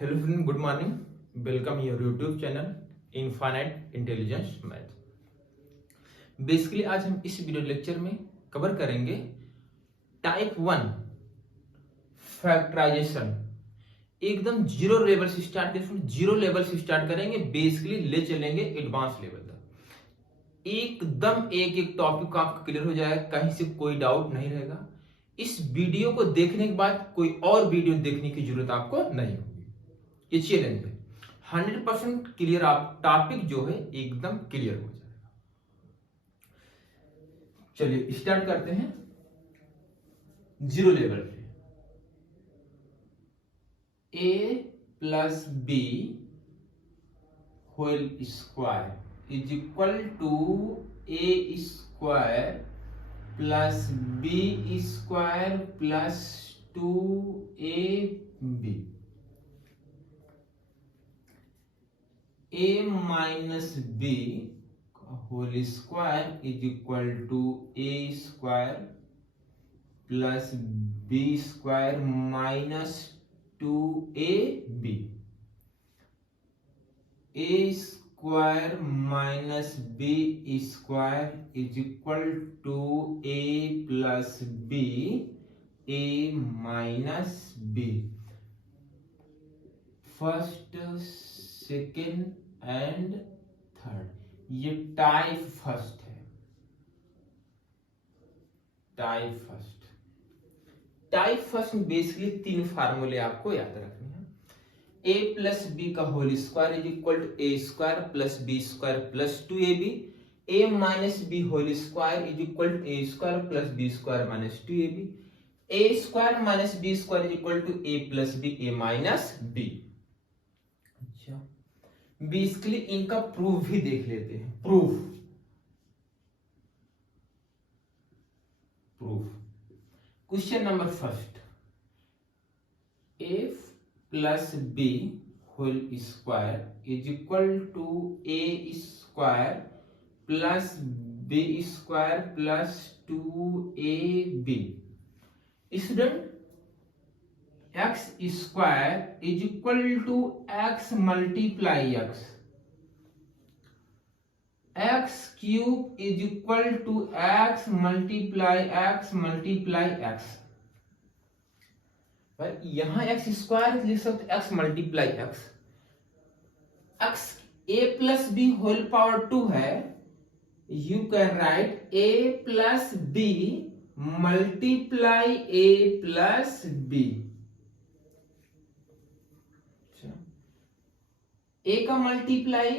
Hello friend, good morning. Welcome your YouTube channel infinite intelligence math. Basically आज हम इस video lecture में cover करेंगे टाइप 1 फैक्टराइजेशन। एकदम जीरो लेवल से स्टार्ट करेंगे, जीरो लेवल से स्टार्ट करेंगे, बेसिकली ले चलेंगे एडवांस लेवल तक। एकदम एक एक टॉपिक आपका क्लियर हो जाएगा, कहीं से कोई डाउट नहीं रहेगा। इस वीडियो को देखने के बाद कोई और वीडियो देखने की जरूरत आपको नहीं होगी। ये चैलेंज है, 100% क्लियर। आप टॉपिक जो है एकदम क्लियर हो जाएगा। चलिए स्टार्ट करते हैं जीरो लेवल पे। a plus B whole square is equal to A square plus B square plus 2ab। a minus B whole square is equal to A square plus B square minus 2ab। A square minus B square is equal to A plus B, A minus B. First, second and third, ये type first है। Type first में basically तीन फार्मूले आपको याद रखने हैं। ए plus B का whole square is equal to A square plus B square plus 2ab। A minus B whole square is equal to A square plus B square minus 2ab। A square minus B square is equal to A plus B, A minus B. अच्छा, basically इनका proof भी देख लेते हैं। Proof question number first, a plus B whole square is equal to A square plus B square plus 2ab। Student, x square is equal to x multiply x, x cube is equal to x multiply x multiply x. यहां x square लिख सकते x multiply x. X a plus B whole power 2 है, you can write a plus b multiply a plus B. A का multiply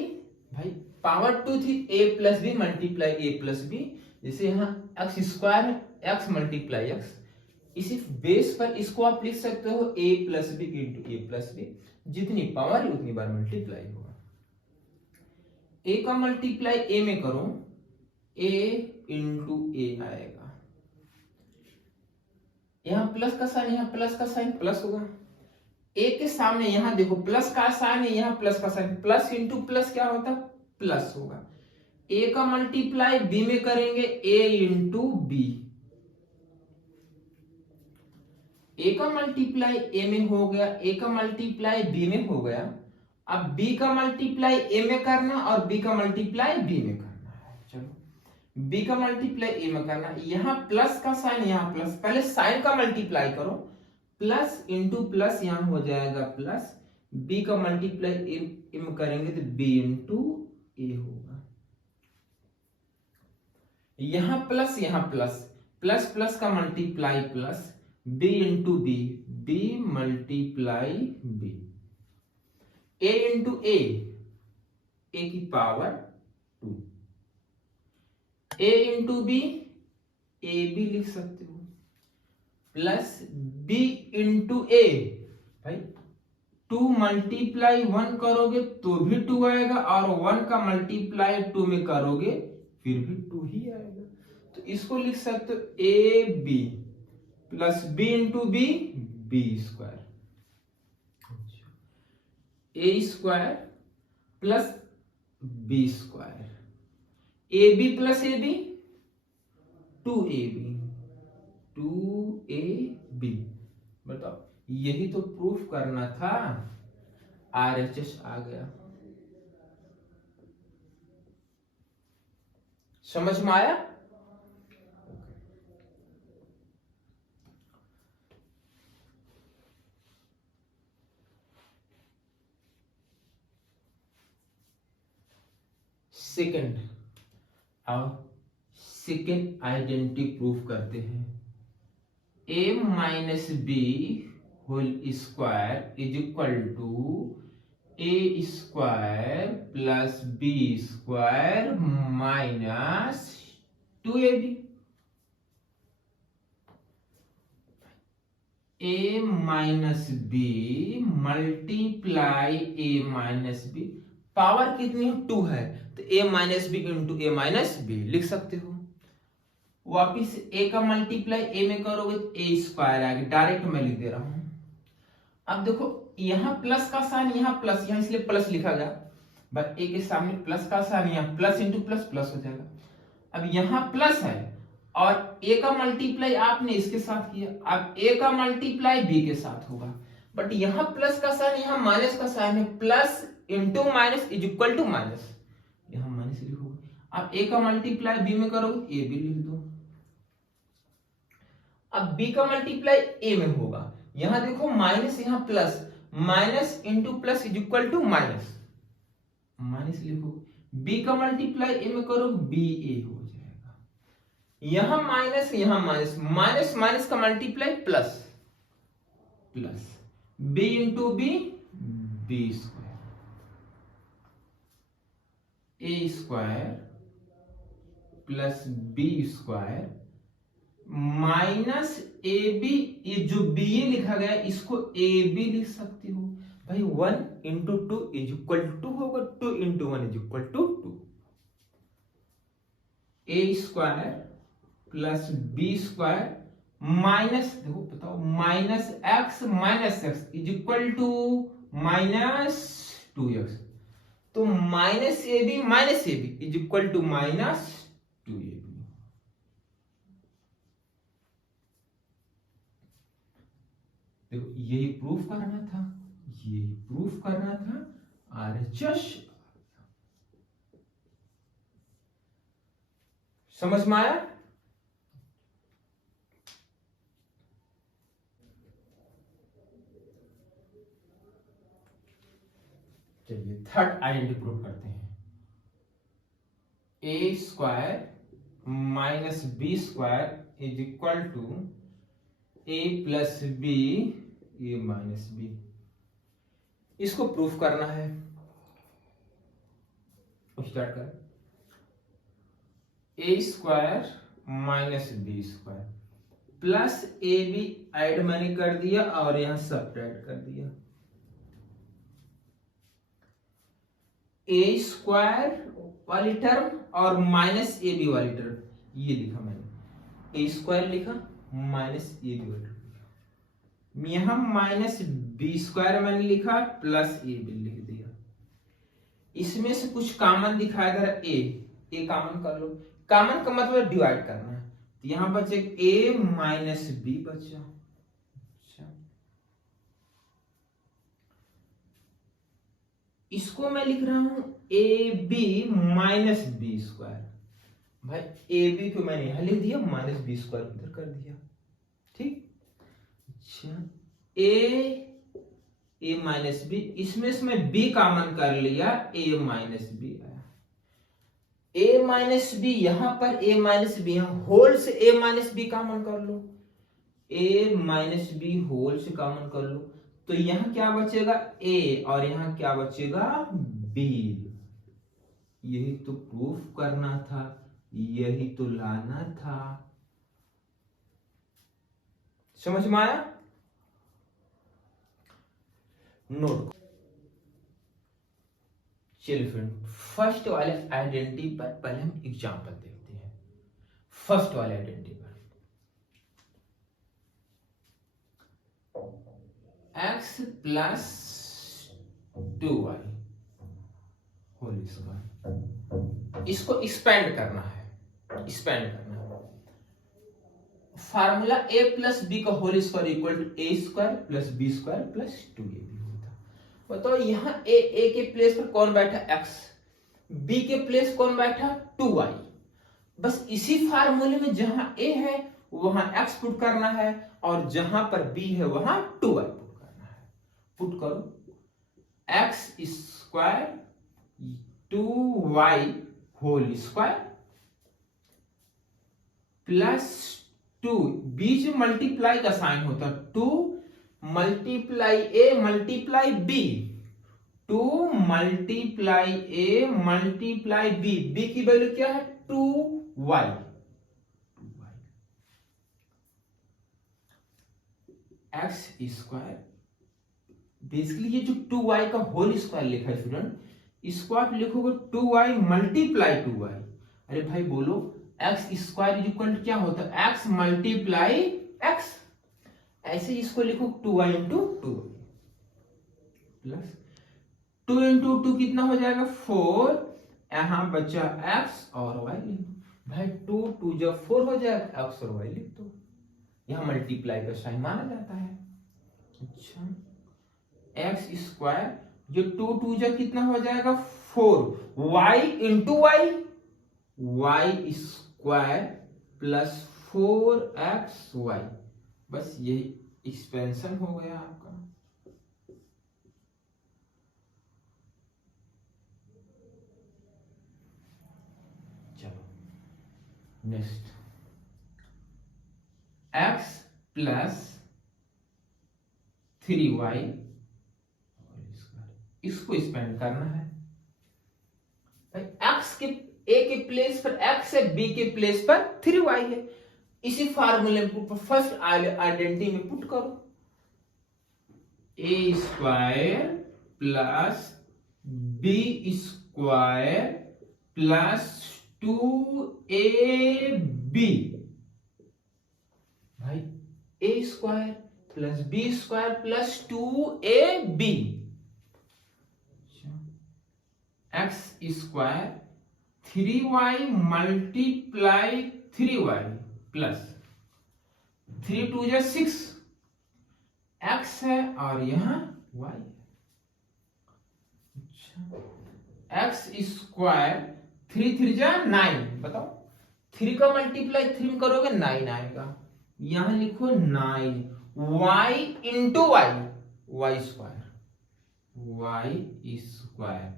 भाई power 2 थी, a plus b multiply a plus b. जैसे यहाँ x square x multiply x, इसी base पर इसको आप लिख सकते हो ए प्लस बी इंटू ए प्लस बी। जितनी पावर है उतनी बार मल्टीप्लाई होगा। ए का मल्टीप्लाई ए में करो, ए इंटू ए आएगा। यहां प्लस का साइन, यहां प्लस का साइन, प्लस होगा। ए के सामने यहां देखो प्लस का साइन है, यहां प्लस का साइन, प्लस इंटू प्लस क्या होता है, प्लस होगा। ए का मल्टीप्लाई बी में करेंगे, ए इंटू बी। ए का मल्टीप्लाई ए में हो गया, ए का मल्टीप्लाई बी में हो गया। अब बी का मल्टीप्लाई ए में करना और बी का मल्टीप्लाई बी में करना है। चलो बी का मल्टीप्लाई ए में करना, यहां प्लस का साइन, यहां प्लस, पहले साइन का मल्टीप्लाई करो, प्लस इंटू प्लस यहां हो जाएगा प्लस। बी का मल्टीप्लाई ए में करेंगे तो बी इंटू ए होगा। यहां प्लस यहां प्लस, प्लस प्लस का multiply plus, B into B, b multiply b. A into a, a की power 2, a into b, a भी लिख सकते हो, प्लस बी इंटू ए। भाई 2 मल्टीप्लाई 1 करोगे तो भी 2 आएगा, और 1 का मल्टीप्लाई 2 में करोगे फिर भी 2 ही आएगा। तो इसको लिख सकते हो A B plus B into B, B square. A square plus B square, A B plus A B 2ab, 2ab। बताओ, यही तो प्रूफ करना था। RHS आ गया। समझ में आया? सेकंड, अब सेकंड आइडेंटिटी प्रूफ करते हैं। a minus B whole square is equal to a square plus B square minus 2ab। a minus B multiply a minus B, power कितनी है? 2 है, तो a minus B into a minus B लिख सकते हो। वापिस a का multiply a में करोगे तो a स्क्वायर आएगा, डायरेक्ट मैं लिख दे रहा हूं। अब देखो यहां प्लस का साइन, यहां प्लस, यहां इसलिए प्लस लिखा गया, बट a के सामने प्लस का साइन, यहां प्लस इंटू प्लस प्लस हो जाएगा। अब यहां प्लस है और a का मल्टीप्लाई आपने इसके साथ किया, अब a का मल्टीप्लाई b के साथ होगा, बट यहां प्लस का साइन, यहां माइनस का साइन है, plus into minus is equal to minus, यहां माइनस लिखोगे। अब a का मल्टीप्लाई b में करोगे a भी लिख दो। अब b का मल्टीप्लाई a में होगा, यहां देखो माइनस यहां plus, minus into plus is equal to minus, minus लिखो। b का मल्टीप्लाई a में करो b a हो जाएगा, यहां माइनस यहां माइनस, माइनस माइनस का multiply plus, plus b into B B square, a square plus B square minus A B, ये जो बी ए लिखा गया इसको ए बी लिख सकते हो भाई। 1 इंटू 2 इज इक्वल टू 2 होगा, 2 into 1 is equal to 2। A square plus B square minus, देखो बताओ, minus X is equal to minus 2x, तो minus A B is equal to minus 2ab। देखो यही प्रूफ करना था, यही प्रूफ करना था। RHS समझ में आया? चलिए थर्ड आइडेंटिटी प्रूफ करते हैं। a square minus B square is equal to a plus B A minus B, इसको प्रूफ करना है। स्टार्ट कर। a square minus B square plus A B add मैंने कर दिया और यहां सब्ट्रैक्ट कर दिया। a स्क्वायर वाली टर्म और माइनस ए बी वाली टर्म, ये लिखा मैंने, a स्क्वायर लिखा माइनस ए बी वाली टर्म, यहां माइनस बी स्क्वायर मैंने लिखा प्लस ए बी लिख दिया। इसमें से कुछ कॉमन दिखाया जा रहा है, ए कॉमन कर लो, कॉमन का मतलब डिवाइड करना है, तो यहां बचे a माइनस बी बचा। अच्छा, इसको मैं लिख रहा हूं A B minus B square, भाई ए बी को मैंने यहां लिख दिया, माइनस बी स्क्वायर उधर कर दिया, ठीक। अच्छा, ए माइनस बी, इसमें से मैं बी कॉमन कर लिया, ए माइनस बी आया। ए माइनस बी यहां पर, ए माइनस बी यहां होल से ए माइनस बी कॉमन कर लो, ए माइनस बी होल से कॉमन कर लो, तो यहां क्या बचेगा ए और यहां क्या बचेगा बी। यही तो प्रूफ करना था, यही तो लाना था। समझ में आया? नोट। चलिए फ्रेंड, फर्स्ट वाले आइडेंटिटी पर पहले हम एग्जांपल देखते हैं। फर्स्ट वाले आइडेंटिटी पर x plus 2y whole square, इसको एक्सपेंड करना है, एक्सपेंड करना है। फार्मूला a प्लस बी का whole square equal to a square plus B square plus 2ab होता। बताओ यहाँ ए के प्लेस पर कौन बैठा x, b के प्लेस कौन बैठा 2y। बस इसी फार्मूले में जहां a है वहां x पुट करना है और जहां पर b है वहां 2y पुट करना है। पुट करो x square 2y whole square plus 2, बीच में मल्टीप्लाई का साइन होता है, 2 multiply a multiply b, 2 multiply a multiply b, b की वैल्यू क्या है 2y, एक्स स्क्वायर। बेसिकली ये जो 2y का होल स्क्वायर लिखा है स्टूडेंट, इसको आप लिखोगे 2y मल्टीप्लाई 2y। अरे भाई बोलो एक्स स्क्वायर इज इक्वल क्या होता है एक्स मल्टीप्लाई एक्स, ऐसे इसको लिखो 2y इंटू 2 प्लस 2 इंटू 2 कितना हो जाएगा 4, यहां बचा x और y लिख दो भाई, 2 2 जब 4 हो जाएगा x और y लिख दो, यहां मल्टीप्लाई का साइन माना जाता है। अच्छा एक्स स्क्वायर जो 2 2 जब कितना हो जाएगा 4, y into y square plus 4xy, बस यही एक्सपेंशन हो गया आपका। चलो नेक्स्ट x प्लस 3y, इसको स्पेंड करना है। x के a के प्लेस पर x है, b के प्लेस पर 3y है, इसी फार्मूले में फर्स्ट आइडेंटिटी में पुट करो, a square plus b square plus 2ab, भाई a square plus b square plus 2ab, x square 3y multiply 3y plus 3 2 जा 6, x है और यहां y। अच्छा x स्क्वायर 3 3 जा 9, बताओ 3 का मल्टीप्लाई 3 में करोगे 9 आएगा, यहां लिखो 9 y into y square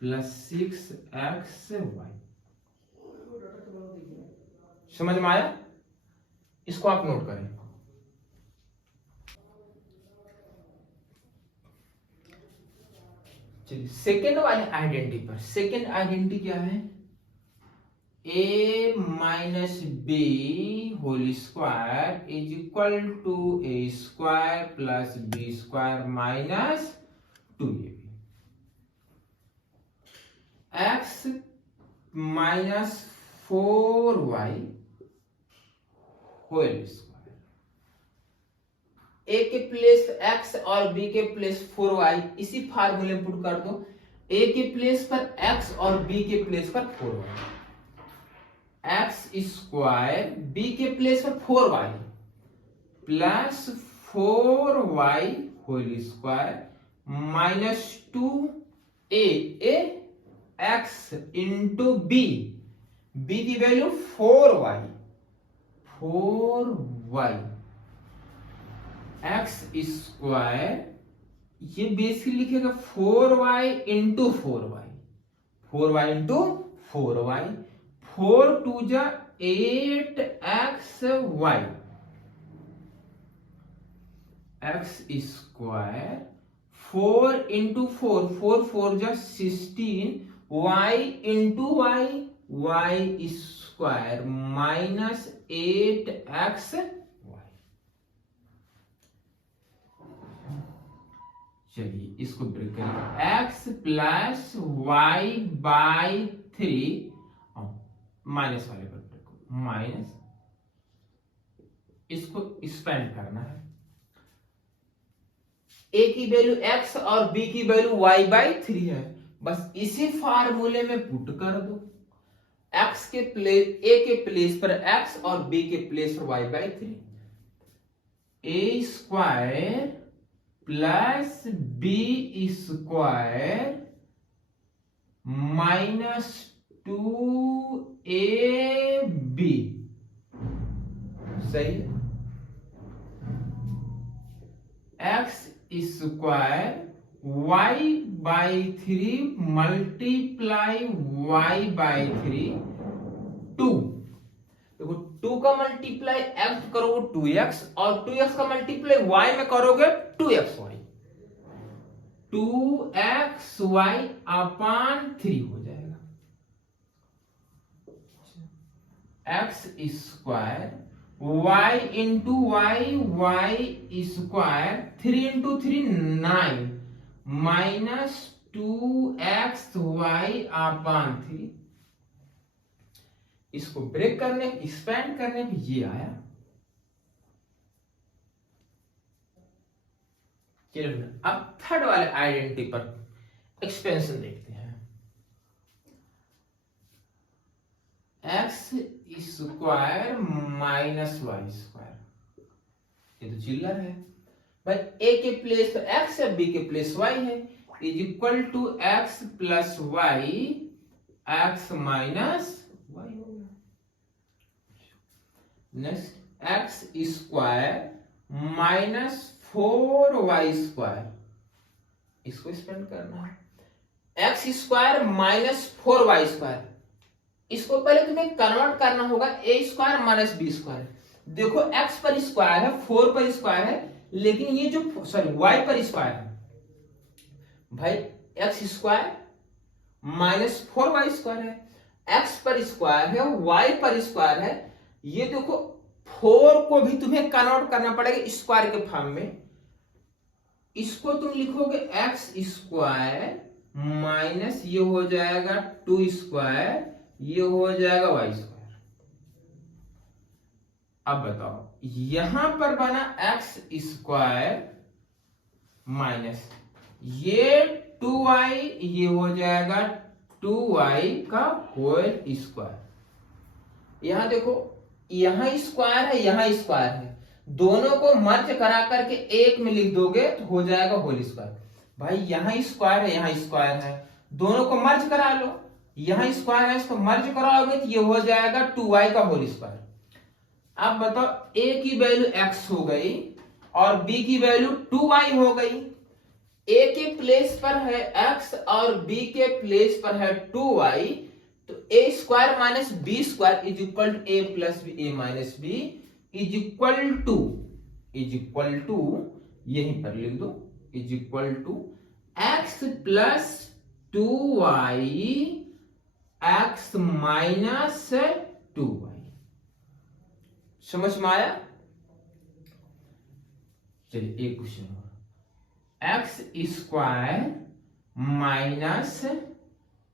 plus 6xy, समझ में आया? इसको आप नोट करें। चलिए सेकेंड वाले आइडेंटिटी पर, सेकेंड आइडेंटिटी क्या है a minus B whole square is equal to a square plus b square minus 2ab, x minus 4y whole square, a के प्लेस x और b के प्लेस 4y, इसी फार्मूले में पुट कर दो, a के प्लेस पर x और b के प्लेस पर 4y, x स्क्वायर b के प्लेस पर 4y plus 4y whole square minus 2a x into b, b की वैल्यू 4y x स्क्वायर, ये बेसिकली लिखेगा 4y into 4y into 4y, 4 2 जा 8xy, x स्क्वायर 4 इंटू 4 4 4 जा 16 y into y square minus 8xy। चलिए इसको break करेंगे, x plus Y by 3 minus वाले पर ब्रेक करो, माइनस, इसको स्पेंड करना है, a की वैल्यू x और b की वैल्यू y बाई 3 है, बस इसी फार्मूले में पुट कर दो, x के प्लेस a के प्लेस पर x और b के प्लेस पर y by 3, a square plus B square minus 2ab सही है। X square Y by 3 multiply Y by 3 2। देखो 2 का मल्टीप्लाई एक्स करोगे 2x और 2x का मल्टीप्लाई y में करोगे 2xy 2xy अपान 3 हो जाएगा। X square y into Y square 3 into 3 9 minus 2xy upon 3। इसको ब्रेक करने एक्सपेंड करने पे ये आया। चलिए अब थर्ड वाले आइडेंटिटी पर एक्सपेंशन देखते हैं। X square minus Y square, ये तो चिल्लर है भाई। ए के प्लेस पर एक्स है, बी के प्लेस वाई है, is equal to X plus Y X minus Y हो गया। Next X square minus 4y square, इसको स्पेंड करना है। X square minus 4y square, इसको पहले तुम्हें कन्वर्ट करना होगा ए स्क्वायर माइनस बी स्क्वायर। देखो एक्स पर स्क्वायर है, 4 पर स्क्वायर है, लेकिन ये जो सॉरी y पर स्क्वायर है भाई। X square minus 4y square है, एक्स पर स्क्वायर है, y पर स्क्वायर है। ये देखो 4 को भी तुम्हें कन्वर्ट करना पड़ेगा स्क्वायर के फॉर्म में। इसको तुम लिखोगे एक्स स्क्वायर माइनस ये हो जाएगा 2 स्क्वायर, ये हो जाएगा वाई स्क्वायर। अब बताओ यहां पर बना एक्स स्क्वायर माइनस ये 2y, ये हो जाएगा 2y का होल स्क्वायर। यहां देखो यहां स्क्वायर है, यहां स्क्वायर है, दोनों को मर्ज करा करके एक में लिख दोगे तो हो जाएगा होल स्क्वायर। भाई यहां स्क्वायर है, यहां स्क्वायर है, दोनों को मर्ज करा लो। यहां स्क्वायर है, इसको मर्ज कराओगे तो ये हो जाएगा 2y का होल स्क्वायर। अब बताओ a की वैल्यू x हो गई और b की वैल्यू 2y हो गई। a के प्लेस पर है x और b के प्लेस पर है 2y, तो a square minus B square is equal to a plus B, a minus B is equal to यहीं पर लिख दो, is equal to x plus 2y x minus 2y। समझ में आया? चलिए एक क्वेश्चन और, X square minus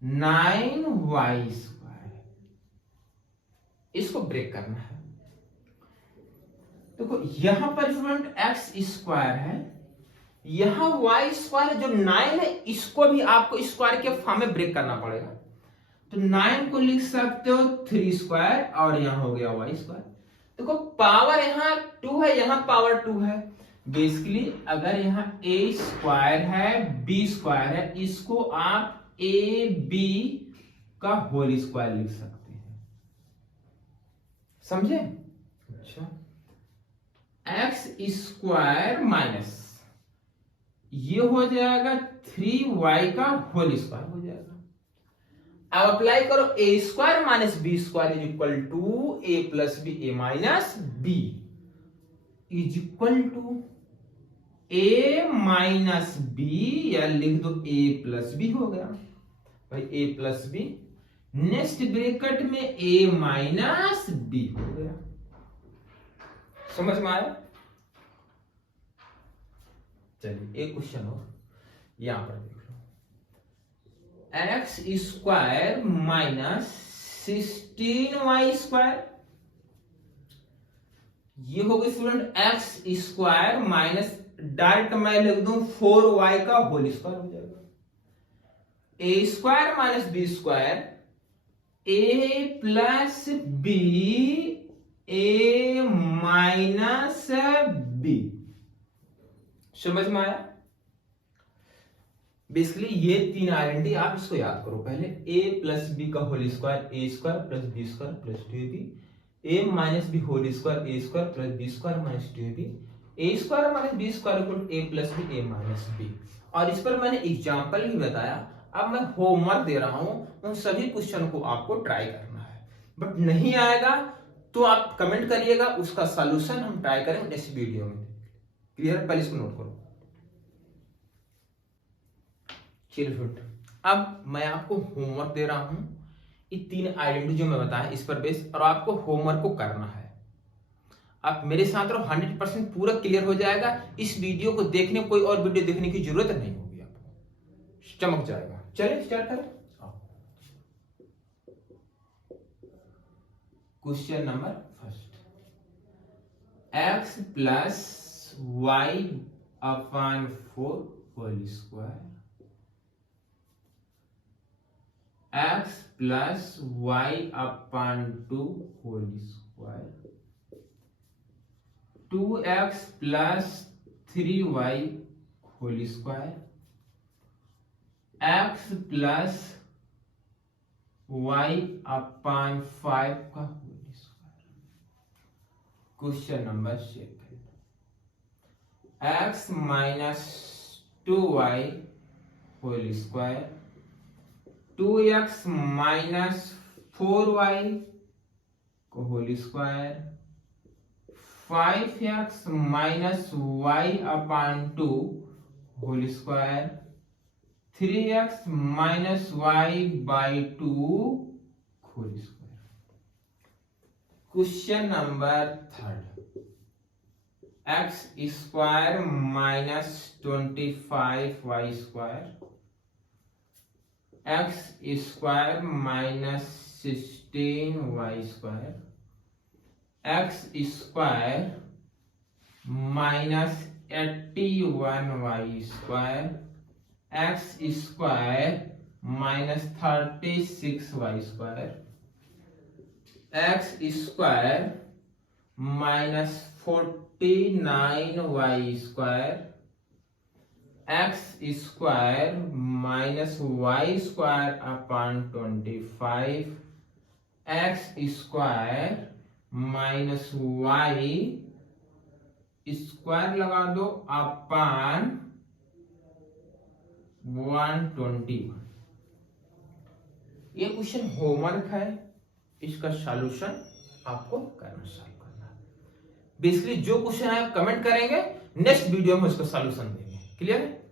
9y square, इसको ब्रेक करना है। देखो यहां पर स्टूडेंट एक्स स्क्वायर है, यहां y स्क्वायर जो 9 है, इसको भी आपको स्क्वायर के फॉर्म में ब्रेक करना पड़ेगा। तो 9 को लिख सकते हो 3 स्क्वायर और यहां हो गया y स्क्वायर। देखो पावर यहां 2 है, यहां पावर 2 है। बेसिकली अगर यहां a स्क्वायर है, b स्क्वायर है, इसको आप ab का होल स्क्वायर लिख सकते हैं। समझे? अच्छा, एक्स स्क्वायर माइनस ये हो जाएगा 3y का होल स्क्वायर हो जाएगा। अब अप्लाई करो a square minus B square is equal to a plus B, a minus B is equal to a minus B, या लिख दो a प्लस बी हो गया भाई, a plus B. Next bracket में a माइनस बी हो गया। समझ में आया? चलिए एक क्वेश्चन और यहां पर देख लो, x square minus 16y square, ये हो गई student x square minus, direct मैं लिख दूं 4y का होल स्क्वायर हो जाएगा। A square minus B square, a plus B, A minus b. समझ में आया? बेसिकली ये 3 आइडेंटिटी आप इसको याद करो पहले, a प्लस बी का whole square A square plus B square plus 2ab, a minus B whole square A square plus B square minus 2ab, a square minus B square equal a plus B a minus b। और इस पर मैंने example भी बताया। अब मैं homework दे रहा हूं, उन सभी क्वेश्चन को आपको ट्राई करना है, बट नहीं आएगा तो आप कमेंट करिएगा, उसका सॉल्यूशन हम ट्राई करेंगे इस वीडियो में। क्लियर? पहले इसको नोट करो। चलिए, अब मैं आपको होमवर्क दे रहा हूं, ये 3 आइडेंटिटी जो मैं बताया इस पर बेस, और आपको होमवर्क को करना है। आप मेरे साथ रहो, 100% पूरा क्लियर हो जाएगा। इस वीडियो को देखने कोई और वीडियो देखने की जरूरत नहीं होगी, आपको चमक जाएगा। चलिए स्टार्ट करें। Question number first, x plus Y upon 4 whole square, x plus Y upon 2 whole square, 2x plus 3y whole square, x plus y upon 5 का whole square. Question number second, x minus 2y whole square, 2x minus 4y को whole square, 5x minus y upon 2 whole square, 3x minus y by 2 whole square. Question number third, x square minus 25y square, x square minus 16y square, x square minus 81y square, x square minus 36y square, x square minus 49y square, x square minus y square upon 25, x square minus y square लगा दो upon 121। ये question homework है, इसका solution आपको करना है। Basically जो question आप कमेंट करेंगे, नेक्स्ट वीडियो में उसका सॉल्यूशन देंगे। क्लियर है?